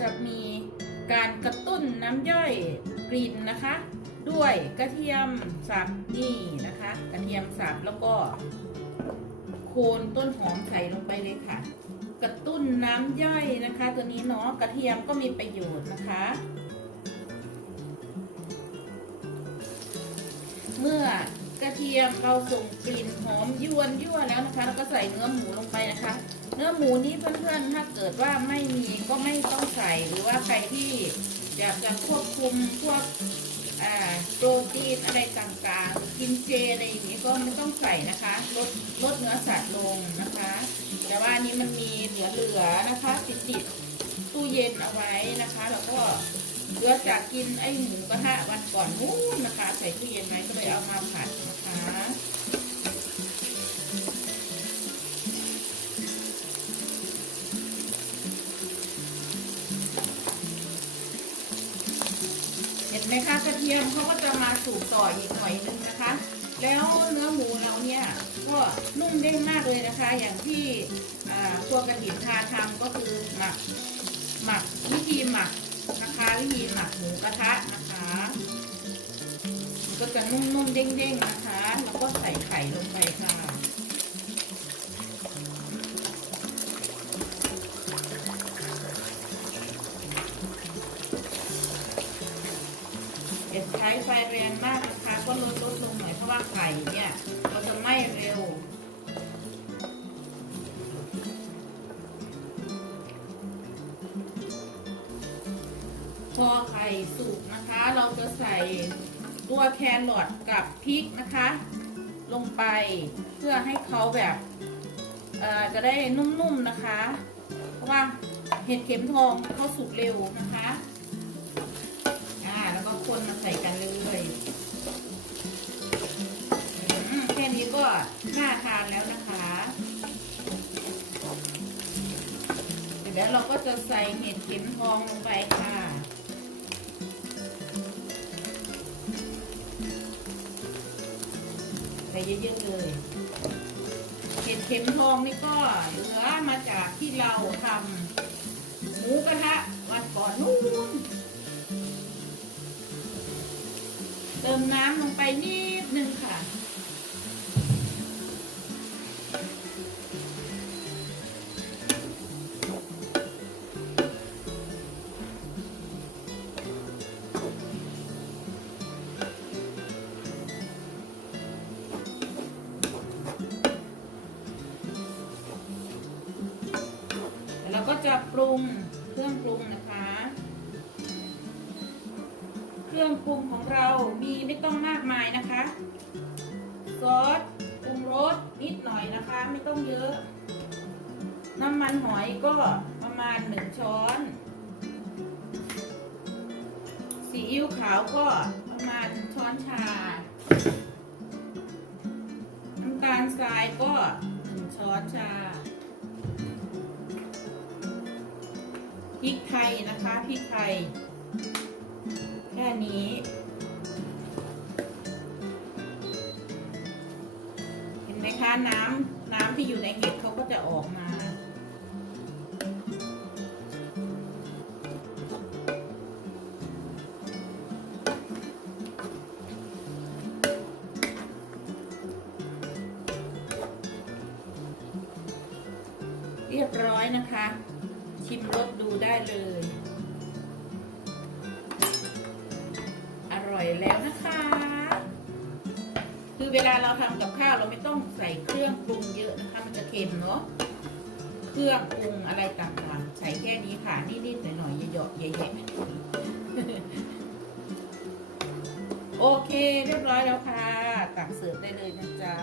จะมีการกระตุ้นน้ำย่อยกลิ่นนะคะ ด้วยกระเทียมสับนี่นะคะ กระเทียมสับแล้วก็ โคนต้นหอมใส่ลงไปเลยค่ะ กระตุ้นน้ำย่อยนะคะ ตัวนี้เนาะกระเทียมก็มีประโยชน์นะคะ เมื่อ ระเทียมเราส่งกลิ่นหอมยวนยั่วแล้วนะคะ แล้วก็ใส่เนื้อหมูลงไปนะคะ เนื้อหมูนี้เพื่อนๆถ้าเกิดว่าไม่มีก็ไม่ต้องใส่หรือว่าใครที่อยากจะควบคุมพวกโปรตีนอะไรต่างๆ กินเจอะไรอย่างนี้ก็ไม่ต้องใส่นะคะลดลดเนื้อสัตว์ลงนะคะ แต่ว่านี้มันมีเหลือๆนะคะติดติดๆตู้เย็นเอาไว้นะคะ แล้วก็ เหลือจากกินไอ้หมูกระทะวันก่อนนู้นนะคะ ใส่ตู้เย็นไว้ก็เลยเอามาผัดนะคะเห็นไหมคะกระเทียมเขาก็จะมาสูบต่ออีกหน่อยนึงนะคะ แล้วเนื้อหมูเราเนี่ยก็นุ่มเด้งมากเลยนะคะ อย่างที่ครัวกระดิ่งทาทำก็คือหมักหมักวิธีหมัก จะนุ่มๆเด้งๆนะคะ แล้วก็ใส่ไข่ลงไปค่ะ อย่าใช้ไฟแรงมากนะคะ ก็ลดลดลงหน่อยเพราะว่าไข่เนี่ยเราจะไหม้เร็วพอไข่สุกนะคะ เราจะใส่ ตัวแครอทกับพริกนะคะ ลงไปเพื่อให้เขาแบบจะได้นุ่มๆนะคะ เพราะว่าเห็ดเข็มทองเขาสุกเร็วนะคะอ่าแล้วก็คนมาใส่กันเลยอืมแค่นี้ก็น่าทานแล้วนะคะเสร็จแล้วเราก็จะใส่เห็ดเข็มทองลงไปค่ะ ใส่เยอะๆเลยเห็ดเข็มทองนี่ก็เหลือมาจากที่เราทำหมูกระทะวันก่อนนู้นเติมน้ำลงไปนิดนึงค่ะ จะปรุงเครื่องปรุงนะคะ เครื่องปรุงของเรามีไม่ต้องมากมายนะคะ ซอสปรุงรสนิดหน่อยนะคะ ไม่ต้องเยอะ น้ำมันหอยก็ประมาณหนึ่งช้อนซีอิ๊วขาวก็ประมาณช้อนชา น้ำตาลทรายก็หนึ่งช้อนชา พริกไทยนะคะพริกไทย แค่นี้ เห็นไหมคะน้ำน้ำที่อยู่ในเห็ดเขาก็จะออกมาเรียบร้อยนะคะ ชิมรสดูได้เลย อร่อยแล้วนะคะ คือเวลาเราทำกับข้าวเราไม่ต้องใส่เครื่องปรุงเยอะนะคะ มันจะเค็มเนาะเครื่องปรุงอะไรต่างๆ ใส่แค่นี้ค่ะนิดๆหน่อยๆเยอะๆแยะๆโอเค เรียบร้อยแล้วค่ะตักเสิร์ฟได้เลยนะจ๊ะ